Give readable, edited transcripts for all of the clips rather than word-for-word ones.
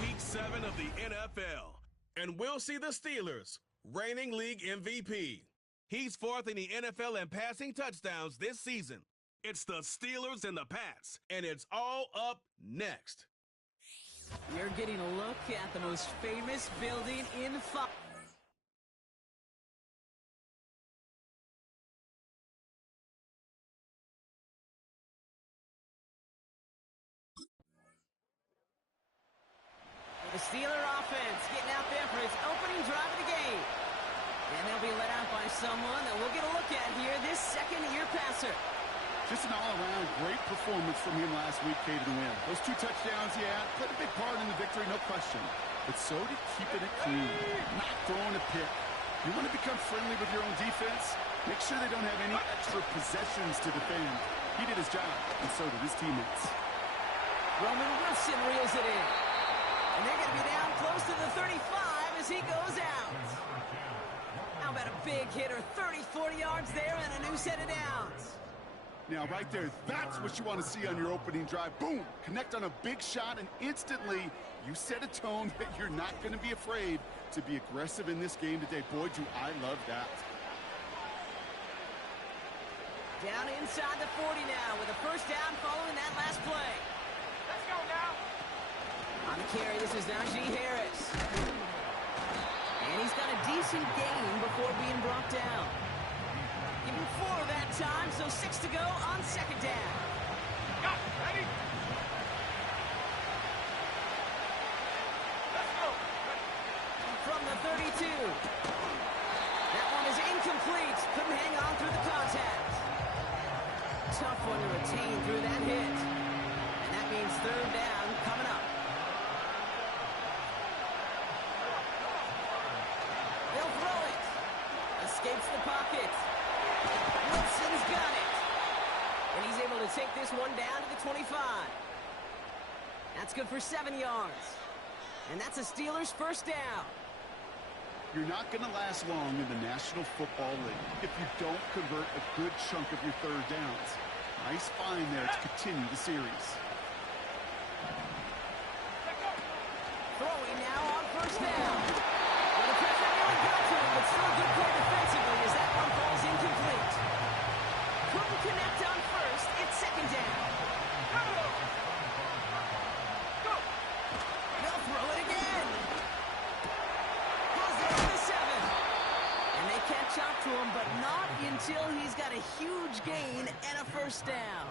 Week 7 of the NFL. And we'll see the Steelers, reigning league MVP. He's fourth in the NFL in passing touchdowns this season. It's the Steelers and the Pats, and it's all up next. You're getting a look at the most famous building in football. The Steeler offense getting out there for its opening drive of the game. And they'll be let out by someone that we'll get a look at here, this second-year passer. Just an all-around great performance from him last week, Kate, to win. Those 2 touchdowns, yeah, played a big part in the victory, no question. But so did keeping it clean, not throwing a pick. You want to become friendly with your own defense? Make sure they don't have any extra possessions to defend. He did his job, and so did his teammates. Roman Wilson reels it in. And they're going to be down close to the 35 as he goes out. How about a big hitter, 30, 40 yards there and a new set of downs. Now, right there, that's what you want to see on your opening drive. Boom! Connect on a big shot, and instantly you set a tone that you're not going to be afraid to be aggressive in this game today. Boy, do I love that. Down inside the 40 now with a first down following that last play. Let's go now. On the carry, this is Najee Harris. And he's got a decent gain before being brought down. Give him 4 that time, so 6 to go on second down. Got it. Ready? Let's go. From the 32. That one is incomplete. Couldn't hang on through the contact. Tough one to retain through that hit. And that means third down coming up. They'll throw it. Escapes the pocket. Wilson's got it. And he's able to take this one down to the 25. That's good for 7 yards. And that's a Steelers first down. You're not going to last long in the National Football League if you don't convert a good chunk of your third downs. Nice find there to continue the series. Throwing now on first down. Well, the pressure nearly got to him, but still good play defensively as that one falls incomplete. Couldn't connect on first. It's second down. Go. They'll throw it again. Goes there to the 7. And they catch up to him, but not until he's got a huge gain and a first down.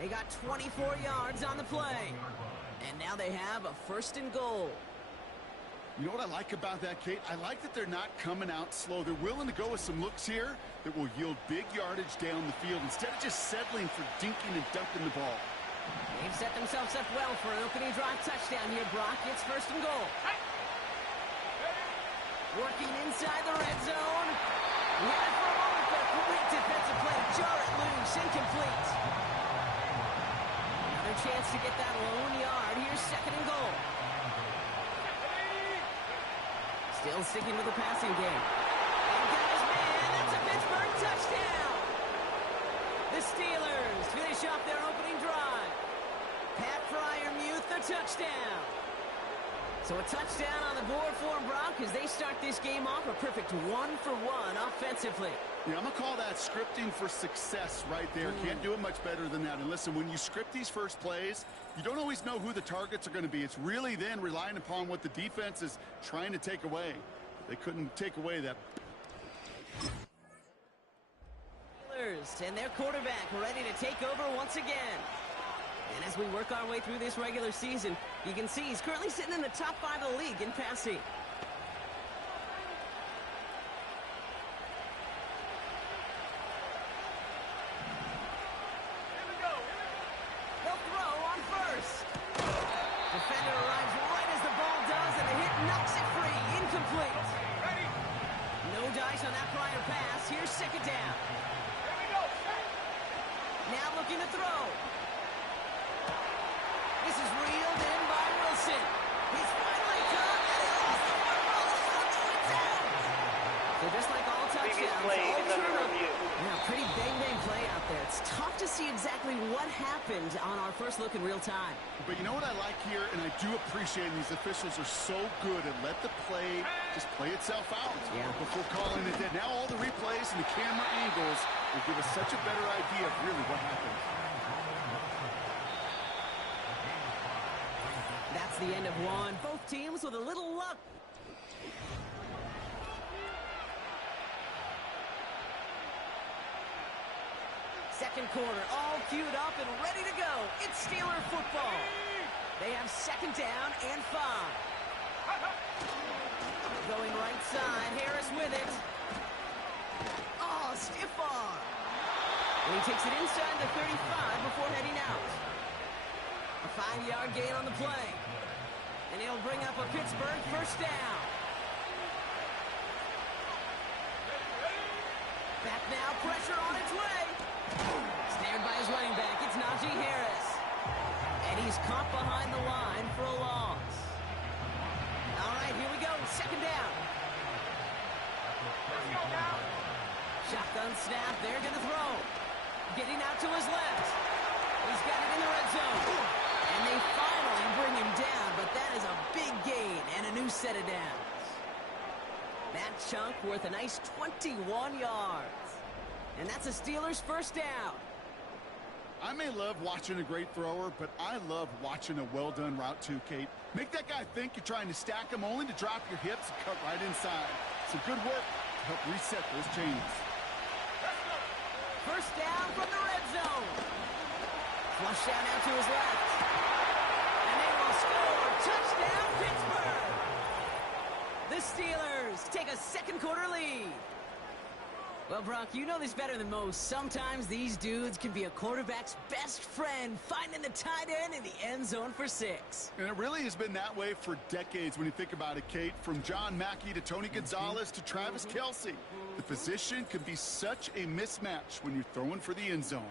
They got 24 yards on the play. And now they have a first and goal. You know what I like about that, Kate? I like that they're not coming out slow. They're willing to go with some looks here that will yield big yardage down the field instead of just settling for dinking and dunking the ball. They've set themselves up well for an opening drive touchdown here. Brock gets first and goal. Working inside the red zone. He had it for a moment, but a quick defensive play. Jar it loose, incomplete. Another chance to get that lone yard. Here's second and goal. Still sticking with the passing game. And got his man. That's a Pittsburgh touchdown. The Steelers finish off their opening drive. Pat Fryermuth, the touchdown. So a touchdown on the board for them, Brock, as they start this game off a perfect 1-for-1 offensively. Yeah, I'm going to call that scripting for success right there. Can't do it much better than that. And listen, when you script these first plays, you don't always know who the targets are going to be. It's really then relying upon what the defense is trying to take away. They couldn't take away that. Steelers and their quarterback ready to take over once again. And as we work our way through this regular season, you can see he's currently sitting in the top 5 of the league in passing. They'll throw on first. Defender arrives right as the ball does, and the hit knocks it free. Incomplete. Ready? No dice on that prior pass. Here's second down. Here we go. Now looking to throw. This is reeled in by Wilson. He's finally done, and he lost the football. It's out. So just like all touchdowns, all turnovers. Yeah, pretty bang-bang play out there. It's tough to see a exactly what happened on our first look in real time. But you know what I like here, and I do appreciate these officials are so good at let the play just play itself out before calling it dead. Now all the replays and the camera angles will give us such a better idea of really what happened. That's the end of one. Both teams with a little luck. Second quarter, all queued up and ready to go. It's Steeler football. They have second down and 5. Going right side, Harris with it. Oh, stiff arm. And he takes it inside the 35 before heading out. A 5-yard gain on the play. And he'll bring up a Pittsburgh first down. Back now, pressure on its way. Snared by his running back, it's Najee Harris. And he's caught behind the line for a loss. All right, here we go, second down. Let's go now. Shotgun snap, they're going to throw. Getting out to his left. He's got it in the red zone. And they finally bring him down, but that is a big gain and a new set of downs. That chunk worth a nice 21 yards. And that's a Steelers first down. I may love watching a great thrower, but I love watching a well-done route too, Kate. Make that guy think you're trying to stack him only to drop your hips and cut right inside. Some good work to help reset those chains. First down from the red zone. Flush down out to his left. And they will score. Touchdown, Pittsburgh. The Steelers take a second quarter lead. Well, Brock, you know this better than most. Sometimes these dudes can be a quarterback's best friend, finding the tight end in the end zone for 6. And it really has been that way for decades when you think about it, Kate. From John Mackey to Tony Gonzalez to Travis Kelce. The position can be such a mismatch when you're throwing for the end zone.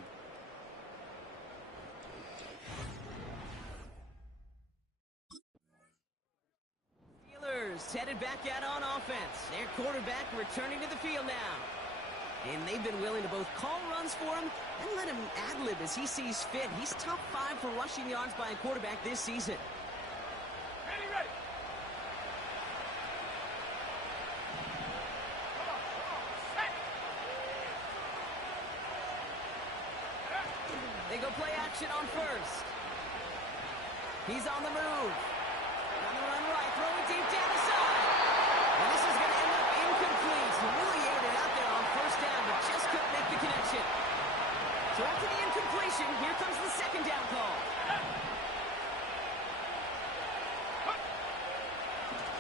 Steelers headed back out on offense. Their quarterback returning to the field now. And they've been willing to both call runs for him and let him ad-lib as he sees fit. He's top 5 for rushing yards by a quarterback this season. Ready, ready. They go play action on first. He's on the move. On the run right, throwing deep down the side. And this is going to end up incomplete. He really aired it out there on first down, but just couldn't make the connection. So after the incompletion, here comes the second down call.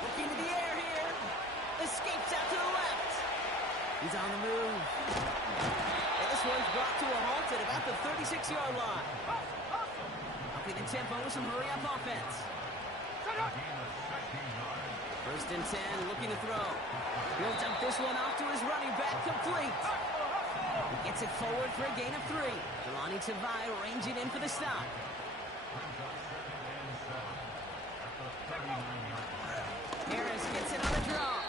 Looking to the air here. Escapes out to the left. He's on the move. And this one's brought to a halt at about the 36-yard line. Upping the tempo with some hurry-up offense. First and 10, looking to throw. He'll dump this one off to his running back, complete. He gets it forward for a gain of 3. Delani Tavai ranging in for the stop. Harris gets it on the draw.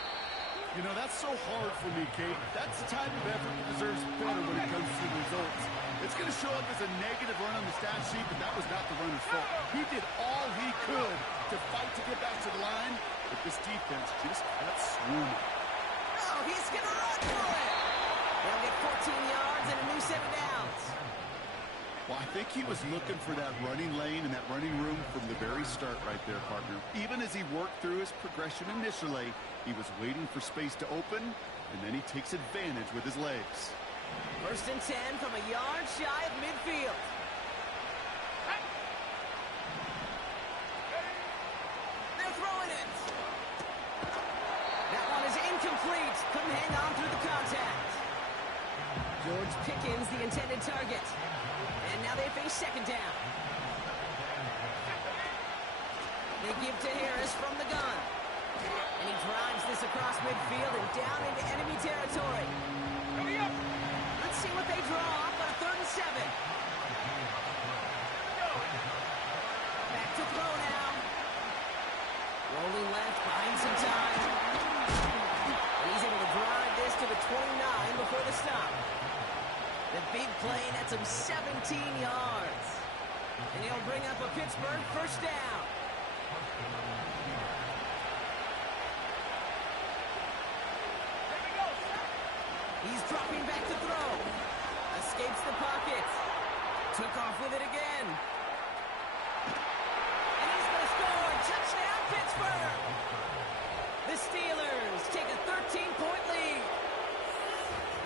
You know, that's so hard for me, Kate. That's the type of effort that deserves better when it comes to the results. It's going to show up as a negative run on the stat sheet, but that was not the runner's fault. He did all he could to fight to get back to the line, but this defense just kept swooning. Oh, he's going to run for it. They'll get 14 yards and a new set of downs. Well, I think he was looking for that running lane and that running room from the very start right there, partner. Even as he worked through his progression initially, he was waiting for space to open, and then he takes advantage with his legs. First and 10 from a yard shy of midfield. They're throwing it. That one is incomplete. Couldn't hang on through the contact. George Pickens, the intended target. And now they face second down. They give to Harris from the gun. And he drives this across midfield and down into enemy territory. Let's see what they draw up on a 3rd and 7. Back to throw now. Rolling left, buying some time. And he's able to drive this to the 29 before the stop. The big Play nets him 17 yards. And he'll bring up a Pittsburgh first down. He's dropping back to throw. Escapes the pocket. Took off with it again. And he's going to score. Touchdown, Pittsburgh. The Steelers take a 13-point lead.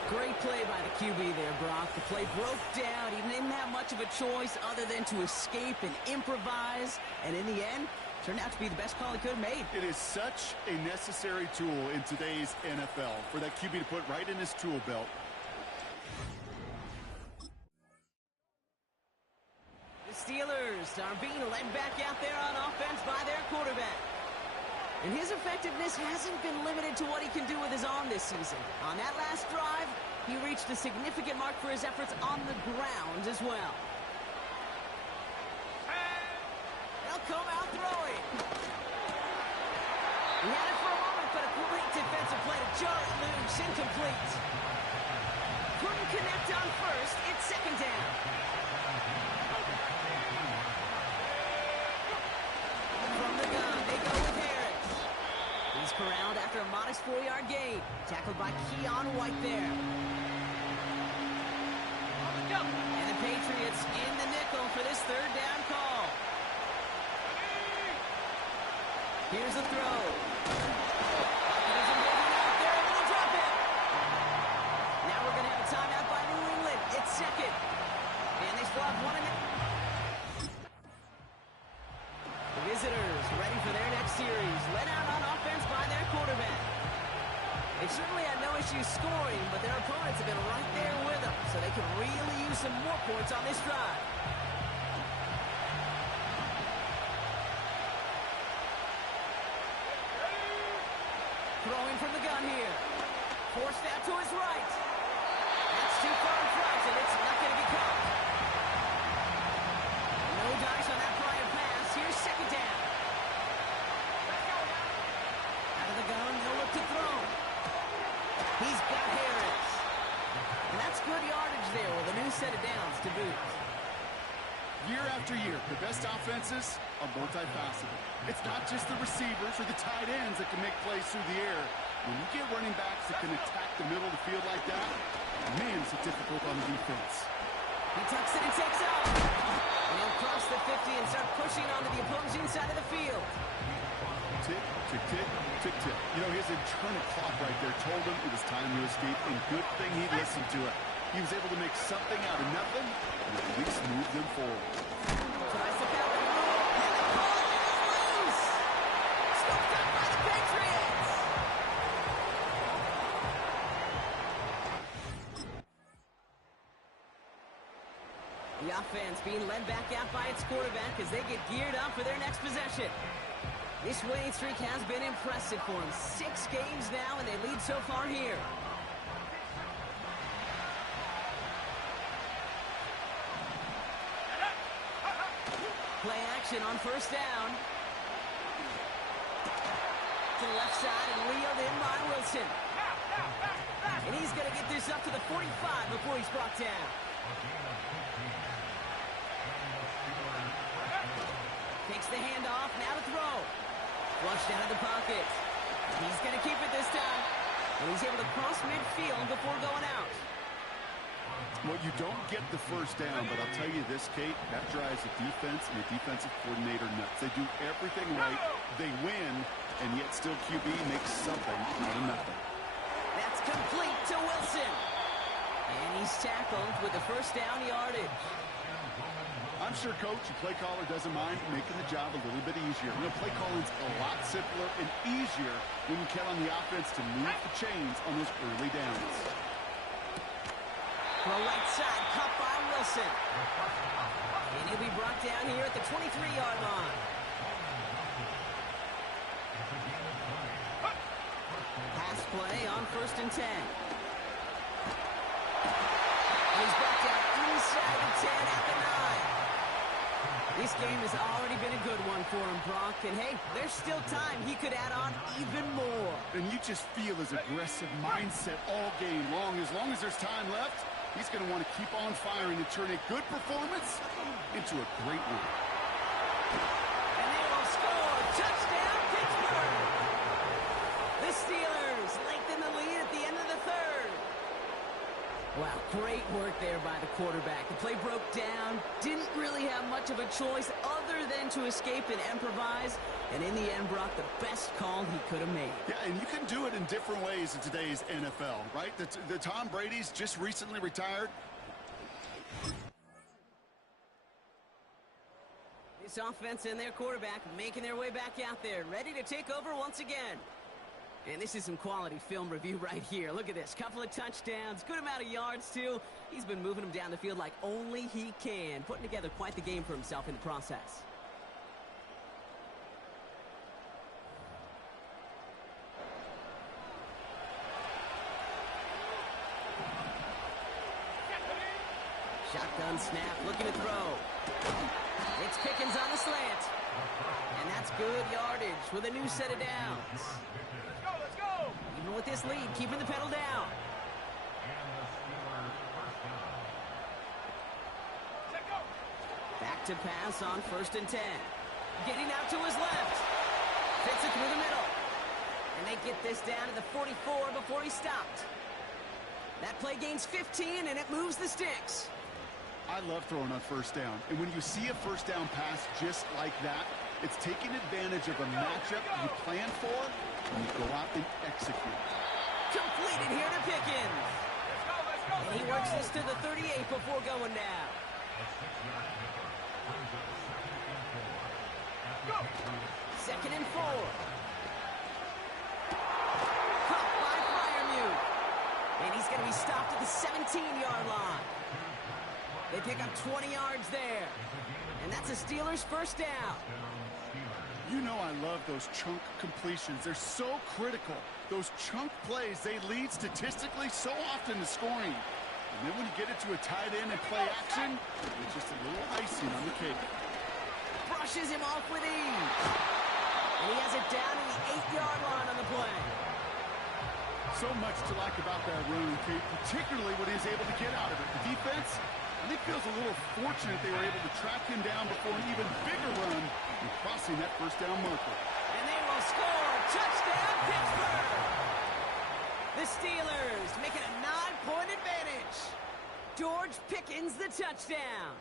Great play by the QB there, Brock. The play broke down. He didn't have much of a choice other than to escape and improvise. And in the end, turned out to be the best call he could have made. It is such a necessary tool in today's NFL for that QB to put right in his tool belt. The Steelers are being led back out there on offense by their quarterback. And his effectiveness hasn't been limited to what he can do with his arm this season. On that last drive, he reached a significant mark for his efforts on the ground as well. They'll come out throwing. He had it for a moment, but a great defensive play to jar it loose. Incomplete. Couldn't connect on first. It's second down. From the gun, they go with Harris. He's corralled after a modest 4-yard gain. Tackled by Keon White there. And the Patriots in the nickel for this third down call. Here's a throw. Drop it. Now we're going to have a timeout by New England. It's second. And they still have 1 minute. The visitors ready for their next series. Led out on offense by their quarterback. They certainly had no issue scoring, but their opponents have been right there with them, so they can really use some more points on this drive. Throwing from the gun here. Forced out to his right. That's too far in front, and it's not going to be caught. No dice on that prior pass. Here's second down. Out of the gun, he'll look to throw. He's got Harris. And that's good yardage there with a new set of downs to boot. Year after year, the best offenses are multifaceted. It's not just the receivers or the tight ends that can make plays through the air. When you get running backs that can attack the middle of the field like that, man, it's difficult on the defense. He tucks it and takes off. And he'll cross the 50 and start pushing onto the opposing side of the field. Tick, tick, tick, tick, tick. You know, his internal clock right there told him it was time to escape, and good thing he listened to it. He was able to make something out of nothing, and at least move them forward. Tries to foul the rule, and the ball is loose. Scooped up by the Patriots. The offense being led back out by its quarterback as they get geared up for their next possession. This winning streak has been impressive for them. 6 games now, and they lead so far here. Play action on first down. To the left side and reeled in by Wilson. And he's going to get this up to the 45 before he's brought down. Takes the handoff, now to throw. Flushed out of the pocket. He's going to keep it this time. And he's able to cross midfield before going out. Well, you don't get the first down, but I'll tell you this, Kate, that drives the defense and the defensive coordinator nuts. They do everything right, they win, and yet still QB makes something out of nothing. That's complete to Wilson. And he's tackled with the first down yardage. I'm sure Coach, the play caller, doesn't mind making the job a little bit easier. You know, play calling's a lot simpler and easier when you count on the offense to move the chains on those early downs. To the right side, caught by Wilson. And he'll be brought down here at the 23-yard line. Pass play on first and 10. And he's brought down inside the 10 at the 9. This game has already been a good one for him, Brock. And, hey, there's still time. He could add on even more. And you just feel his aggressive mindset all game long. As long as there's time left, He's going to want to keep on firing and turn a good performance into a great one. And they will score. Touchdown, Pittsburgh! The Steelers lengthen the lead at the end of the third. Wow, great work there by the quarterback. The play broke down. Didn't really have much of a choice other than to escape and improvise. And in the end, brought the best call he could have made. Yeah, and you can do it in different ways in today's NFL, right? The Tom Brady's just recently retired. This offense and their quarterback making their way back out there, ready to take over once again. And this is some quality film review right here. Look at this. Couple of touchdowns, good amount of yards, too. He's been moving them down the field like only he can, putting together quite the game for himself in the process. Shotgun snap, looking to throw. It's Pickens on the slant. And that's good yardage with a new set of downs. Let's go! Even with this lead, keeping the pedal down. Set go! Back to pass on 1st and 10. Getting out to his left. Fits it through the middle. And they get this down to the 44 before he stopped. That play gains 15, and it moves the sticks. I love throwing on 1st down. And when you see a 1st down pass just like that, it's taking advantage of a matchup you plan for, and you go out and execute. Completed here to Pickens. Let's go! And he works this to the 38 before going down. Go! 2nd and 4. Caught by Freiermuth. And he's going to be stopped at the 17-yard line. They pick up 20 yards there. And that's a Steelers 1st down. You know I love those chunk completions. They're so critical. Those chunk plays, they lead statistically so often to scoring. And then when you get it to a tight end and play action, it's just a little icing on the cake. Brushes him off with ease. And he has it down to the 8-yard line on the play. So much to like about that run, Kate, particularly when he's able to get out of it. The defense, I think, feels a little fortunate they were able to track him down before an even bigger run and crossing that 1st down marker. And they will score. Touchdown, Pittsburgh! The Steelers making a 9-point advantage. George Pickens, the touchdown.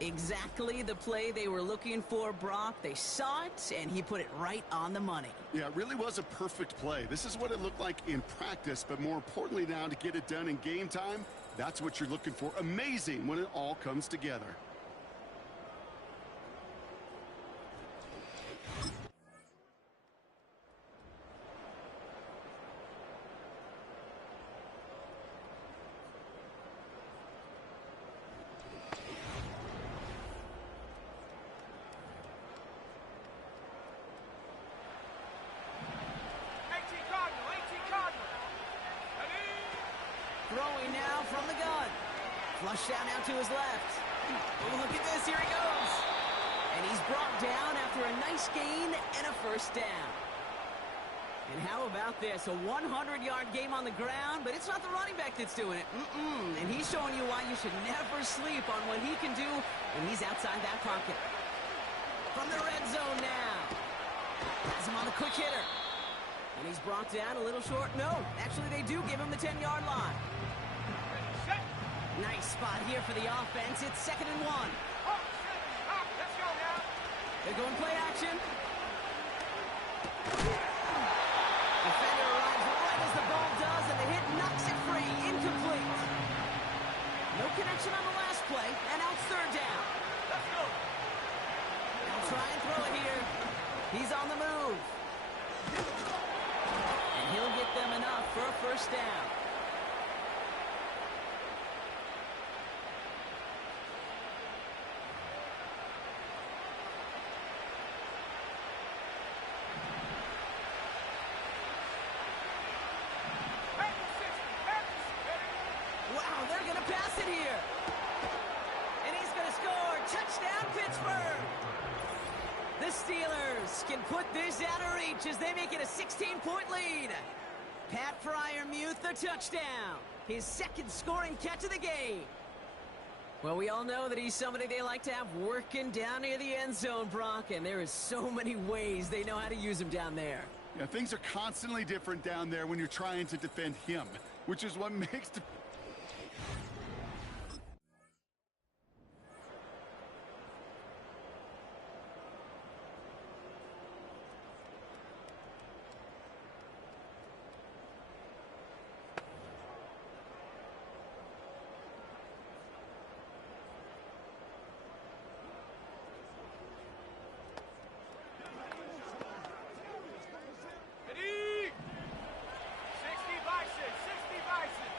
Exactly the play they were looking for, Brock. They saw it, and he put it right on the money. Yeah, it really was a perfect play. This is what it looked like in practice, but more importantly now to get it done in game time, that's what you're looking for. Amazing when it all comes together. Throwing now from the gun. Flush out now to his left. Oh, look at this. Here he goes. And he's brought down after a nice gain and a 1st down. And how about this? A 100-yard game on the ground, but it's not the running back that's doing it. And he's showing you why you should never sleep on what he can do when he's outside that pocket. From the red zone now. Has him on the quick hitter. And he's brought down a little short. No, actually they do give him the 10-yard line. Nice spot here for the offense. It's 2nd and 1. Let's go now. They're going play action. Defender arrives right as the ball does, and the hit knocks it free. Incomplete. No connection on the last play, and now it's 3rd down. Let's go. They'll try and throw it here. He's on the move. And he'll get them enough for a 1st down. Wow, they're going to pass it here. And he's going to score. Touchdown, Pittsburgh. The Steelers can put this out of reach as they make it a 16-point lead. Pat Freiermuth, the touchdown. His second scoring catch of the game. Well, we all know that he's somebody they like to have working down near the end zone, Brock, and there is so many ways they know how to use him down there. Yeah, things are constantly different down there when you're trying to defend him, which is what makes the... Ready? 60 Bison, 60 Bison.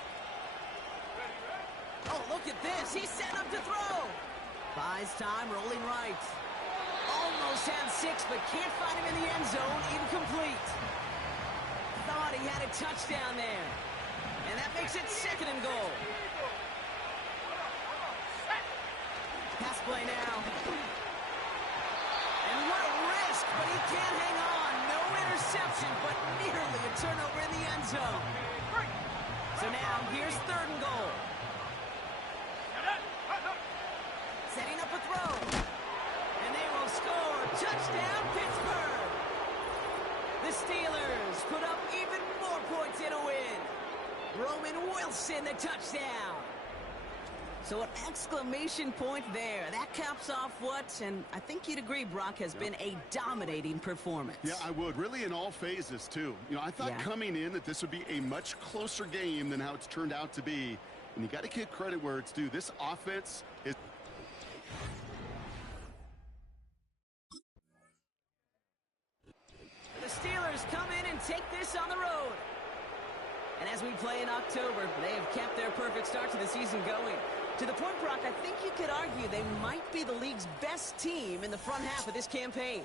Ready, ready? Oh, look at this. He's set up to throw. Buys time, rolling right. Almost had 6, but can't find him in the end zone. Incomplete. Thought he had a touchdown there. And that makes it 2nd and goal. Pass play now. And what a risk, but he can't hang on. No interception, but nearly a turnover in the end zone. So now, here's 3rd and goal. Setting up a throw. And they will score. Touchdown, Pittsburgh. The Steelers put up even more points in a win. Roman Wilson, the touchdown. So an exclamation point there. That caps off what, and I think you'd agree, Brock, has been a dominating performance. Yeah, I would. Really in all phases, too. You know, I thought coming in that this would be a much closer game than how it's turned out to be. And you got to give credit where it's due. This offense is... The Steelers come in and take this on the road. And as we play in October, they have kept their perfect start to the season going. To the point, Brock, I think you could argue they might be the league's best team in the front half of this campaign.